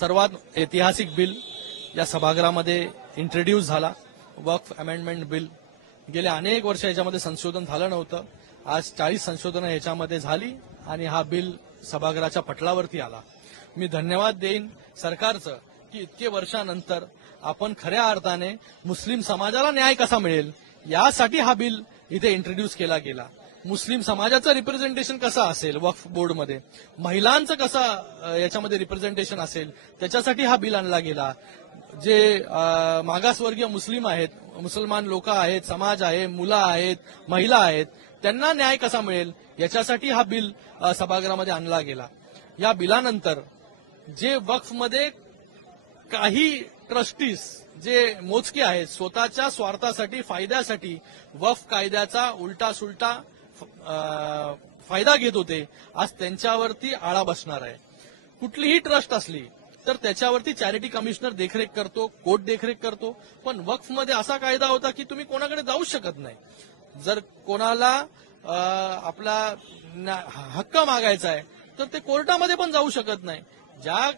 सर्वात ऐतिहासिक बिल या सभागृहामध्ये इंट्रोड्यूस झाला, वक्फ अमेंडमेंट बिल. गेल्या अनेक वर्ष याच्यामध्ये संशोधन झालं नव्हतं. आज 40 संशोधनं याच्यामध्ये झाली आणि हा बिल सभागृहाच्या पटलावरती आला. मी धन्यवाद देईन सरकारचं की इतके वर्षानंतर आपण खऱ्या अर्थाने मुस्लिम समाजाला न्याय कसा मिळेल यासाठी हा बिल इथे इंट्रोड्यूस केला गेला. मुस्लिम समाजाचं रिप्रेझेंटेशन कसं असेल वक्फ बोर्डमध्ये, महिलांचं कसं याच्यामध्ये रिप्रेझेंटेशन असेल त्याच्यासाठी हा बिल आणला गेला. जे मागासवर्गीय मुस्लिम आहेत, मुसलमान लोक आहेत, समाज आहे, मुलं आहेत, महिला आहेत, त्यांना न्याय कसा मिळेल याच्यासाठी हा बिल सभागृहामध्ये आणला गेला. या बिलानंतर जे वक्फमध्ये काही ट्रस्टीज जे मोजके आहेत स्वतःच्या स्वार्थासाठी फायद्यासाठी वक्फ कायद्याचा उलटा सुलटा फायदा घेत होते, आज त्यांच्यावरती आळा बसणार आहे. कुठलीही ट्रस्ट असली तर त्याच्यावरती चॅरिटी कमिशनर देखरेख करतो, कोर्ट देखरेख करतो. पण वक्फमध्ये असा कायदा होता की तुम्ही कोणाकडे जाऊ शकत नाही. जर कोणाला आपला हक्क मागायचा आहे तर ते कोर्टामध्ये पण जाऊ शकत नाही. ज्या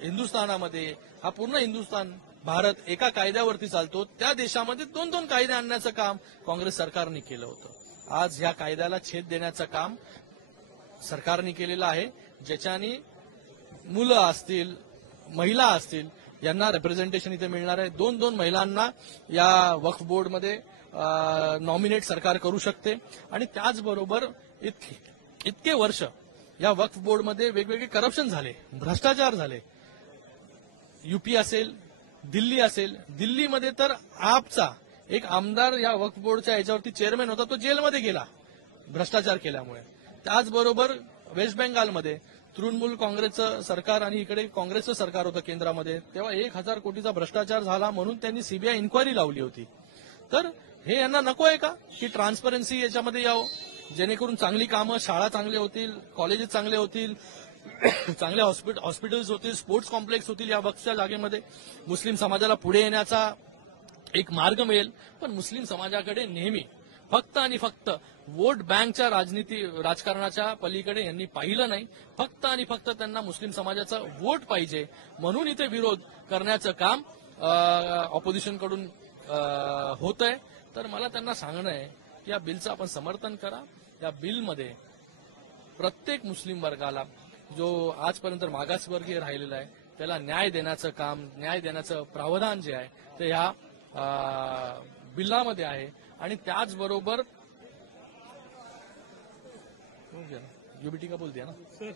हिंदुस्थानामध्ये हा पूर्ण हिंदुस्थान भारत एका कायद्यावरती चालतो, त्या देशामध्ये 2-2 कायदे आणण्याचं काम काँग्रेस सरकारने केलं होतं. आज ह्या कायद्याला छेद देण्याचं काम सरकारने केलेलं आहे, ज्याच्याने मुलं असतील, महिला असतील यांना रिप्रेझेंटेशन इथे मिळणार आहे. 2-2 महिलांना या वक्फ बोर्डमध्ये नॉमिनेट सरकार करू शकते. आणि त्याचबरोबर इतके वर्ष या वक्फ बोर्डमध्ये वेगवेगळे करप्शन झाले, भ्रष्टाचार झाले. यूपी असेल, दिल्ली असेल, दिल्लीमध्ये तर आपचा एक आमदार या वक्फ बोर्डच्या याच्यावरती चेअरमॅन होता, तो जेलमध्ये गेला भ्रष्टाचार केल्यामुळे. त्याचबरोबर वेस्ट बेंगालमध्ये तृणमूल काँग्रेसचं सरकार आणि इकडे काँग्रेसचं सरकार होतं केंद्रामध्ये, तेव्हा 1000 कोटीचा भ्रष्टाचार झाला म्हणून त्यांनी सीबीआय इन्क्वायरी लावली होती. तर हे यांना नको आहे का की ट्रान्सपरन्सी याच्यामध्ये यावं, जेणेकरून चांगली कामं, शाळा चांगल्या होतील, कॉलेजेस चांगले होतील, चांगले हॉस्पिटल्स होतील, स्पोर्ट्स कॉम्प्लेक्स होतील, या वक्फच्या जागेमध्ये मुस्लिम समाजाला पुढे येण्याचा एक मार्ग मिळेल. पण मुस्लिम समाजाकडे नेहमी फक्त आणि फक्त वोट बँकच्या राजकारणाच्या पलीकडे यांनी पाहिलं नाही. फक्त आणि फक्त त्यांना मुस्लिम समाजाचा वोट पाहिजे म्हणून इथे विरोध करण्याचं काम ऑपोजिशनकडून होत आहे. तर मला त्यांना सांगणं आहे की या बिलचं आपण समर्थन करा. या बिलमध्ये प्रत्येक मुस्लिम वर्गाला जो आजपर्यंत मागासवर्गीय राहिलेला आहे त्याला न्याय देण्याचं काम, न्याय देण्याचं प्रावधान जे आहे ते ह्या बिल्लामध्ये आहे. आणि त्याचबरोबर युबीटी का बोलते ना सर.